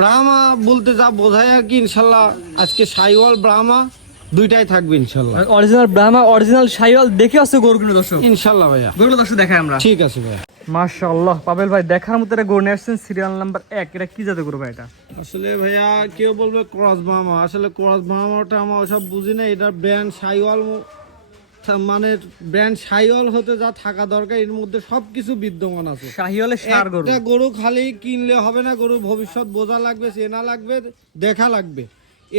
ব্রাহ্মা বলতে যা বোঝায় আর কি, ইনশাল্লাহ আজকে সাইওয়াল ব্রাহ্মা দুইটাই থাকবে ইনশাল্লাহ। অরিজিনাল ব্রাহ্মা অরিজিনাল শাইওয়াল দেখে আসছে গরুগুলো দর্শক, ইনশাল্লাহ ভাইয়া গরুগুলো দর্শক দেখাই আমরা। ঠিক আছে ভাইয়া। মাশাআল্লাহ পাবেল ভাই দেখার মতো একটা গরু নিয়ে আসছেন, সিরিয়াল নাম্বার 1। এটা কি জাতের গরু ভাই? এটা আসলে ভাইয়া কেউ বলবে ক্রস ব্রাহ্মা, আসলে ক্রস ব্রাহ্মাটা আমরা ওসব বুঝি না। এটা ব্র্যান্ড সাইওয়াল, মানে ব্র্যান্ড সাইওয়াল হতে যা থাকা দরকার এর মধ্যে সবকিছু বিদ্যমান আছে। শাহিওয়ালের সার গরু। একটা গরু খালি কিনলে হবে না, গরুর ভবিষ্যৎ বোঝা লাগবে, চেনা লাগবে, দেখা লাগবে।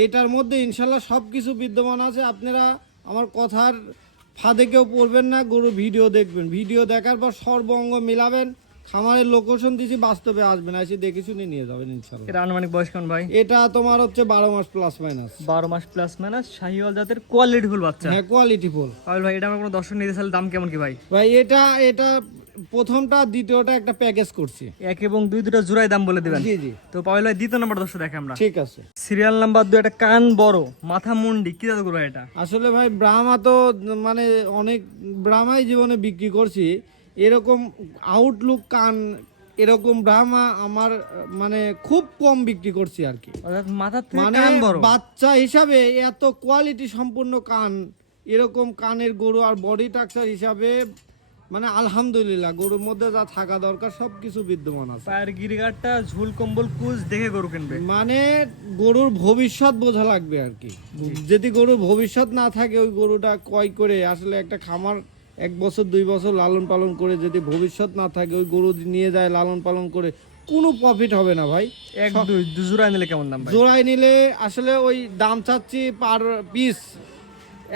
এটার মধ্যে ইনশাল্লাহ সবকিছু বিদ্যমান আছে। আপনারা আমার কথার ফাঁদে কেউ পড়বেন না, গরু ভিডিও দেখবেন, ভিডিও দেখার পর সর্বঙ্গ মিলাবেন। খামারের লোকেশন দিছি, বাস্তবে আসবেন, এসে দেখে শুনে নিয়ে যাবেন ইনশাল্লাহ। এটা আনুমানিক বয়স কেমন ভাই? এটা তোমার হচ্ছে 12 মাস প্লাস মাইনাস। 12 মাস প্লাস মাইনাস শাহিওয়াল জাতের কোয়ালিটি ফুল বাচ্চা। হ্যাঁ, কোয়ালিটি ফুল। পাবেল ভাই এটা আমার কোনো দর্শক নিতে চাইলে দাম কেমন কি ভাই? ভাই এটা প্রথমটা দ্বিতীয়টা একটা প্যাকেজ করছি, 1 এবং 2 দুটো জোড়াই দাম বলে দিবেন। জি জি। তো পাবেল ভাই দ্বিতীয় নম্বর দর্শক দেখে আমরা। ঠিক আছে। সিরিয়াল নাম্বার 2 একটা কান বড় মাথা মুন্ডি, কি জাতের গরু ভাই এটা? আসলে ভাই ব্রাহ্মা তো মানে অনেক ব্রাহ্মাই জীবনে বিক্রি করছি, এরকম আউটলুক কান এরকম ব্রাহ্মা আমার মানে খুব কম বিক্রি করছি আর কি। অর্থাৎ মাথা থেকে মানে কান বড়। বাচ্চা হিসাবে এত কোয়ালিটি সম্পূর্ণ কান, এরকম কানের গরু আর বডি স্ট্রাকচার হিসাবে মানে আলহামদুলিল্লাহ গরুর মধ্যে যা থাকা দরকার সবকিছু বিদ্যমান আছে। পায়ের গিরিগাটটা ঝুল কম্বল কুচ দেখে গরু কিনবে। মানে গরুর ভবিষ্যৎ বোঝা লাগবে আর কি। যদি গরুর ভবিষ্যৎ না থাকে ওই গরুটা ক্রয় করে আসলে একটা খামার 1 বছর 2 বছর লালন পালন করে যদি ভবিষ্যৎ না থাকে ওই গরু নিয়ে যায় লালন পালন করে কোনো প্রফিট হবে না ভাই। 1 2 জোড়া নিলে কেমন দাম ভাই? জোড়ায় নিলে আসলে ওই দাম চাচ্ছি পার পিস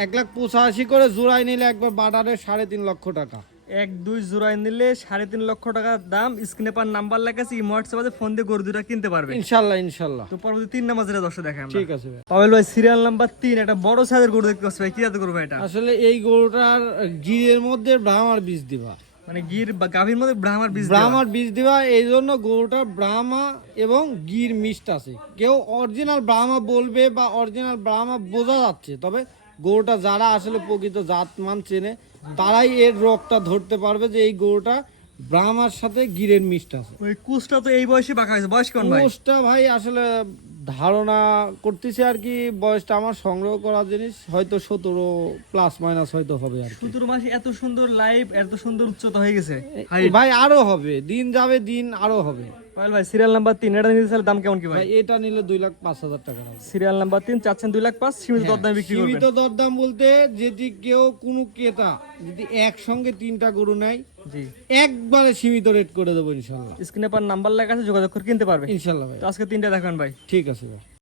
1,85,000 করে, জোড়ায় নিলে একবার বাটারে 3.5 লক্ষ টাকা। 1 2 জোড়ায় নিলে 3.5 লক্ষ টাকা দাম। স্ক্রিনে পার নাম্বার লেখা আছে, হোয়াটসঅ্যাপে ফোন দিয়ে গরু দুটো কিনতে পারবে ইনশাল্লাহ ইনশাল্লাহ। তো পরবর্তী 3 নাম্বার যেটা দর্শক দেখে আমরা। ঠিক আছে ভাই। পাবেল ভাই সিরিয়াল নাম্বার 3 একটা বড় সাইজের গরু দেখতে পাচ্ছি ভাই, কি জাতের গরু ভাই এটা? আসলে এই গরুটার গিরের মধ্যে ব্রাহ্মার বীজ দিবা, মানে গির বা গাভীর মধ্যে ব্রাহ্মার বীজ দেওয়া। ব্রাহ্মার বীজ দিবা, এই জন্য গরুটা ব্রাহ্মা এবং গির মিক্সড আছে। কেউ অরিজিনাল ব্রাহ্মা বলবে বা অরিজিনাল ব্রাহ্মা বোঝা যাচ্ছে, তবে গরুটা যারা আসলে প্রকৃত জাতমান চেনে তারাই এর রোগটা ধরতে পারবে যে এই গরুটা ব্রাহ্মার সাথে গিরের মিক্সড আছে। ওই কুচটা তো এই বয়সে বাঁকা হয়েছে, বয়স কোন ভাই? কোষটা ভাই আসলে ধারণা করতেছি আর কি, বয়সটা আমার সংগ্রহ করা জিনিস, হয়তো 17 প্লাস মাইনাস হয়তো হবে আর কি। 17 মাসে এত সুন্দর লাইভ, এত সুন্দর উচ্চতা হয়ে গেছে। ভাই আরো হবে, দিন যাবে দিন আরো হবে। পাবেল ভাই সিরিয়াল নাম্বার 3 এটা নিতে চাইলে দাম কেমন কি ভাই? ভাই এটা নিলে 2,05,000 টাকা হবে। সিরিয়াল নাম্বার 3 চাচ্ছেন 2,05,000, সীমিত দরদামে বিক্রি করবেন। সীমিত দরদাম বলতে যদি কেউ কোনো ক্রেতা যদি একসঙ্গে 3টা গরু নেয় জি একবারে সীমিত রেট করে দেবো ইনশাল্লাহ। স্ক্রিনে পার নাম্বার লেখা আছে, যোগাযোগ করে কিনতে পারবে ইনশাল্লাহ ভাই। তো আজকে 3টা দেখান ভাই। ঠিক আছে ভাই।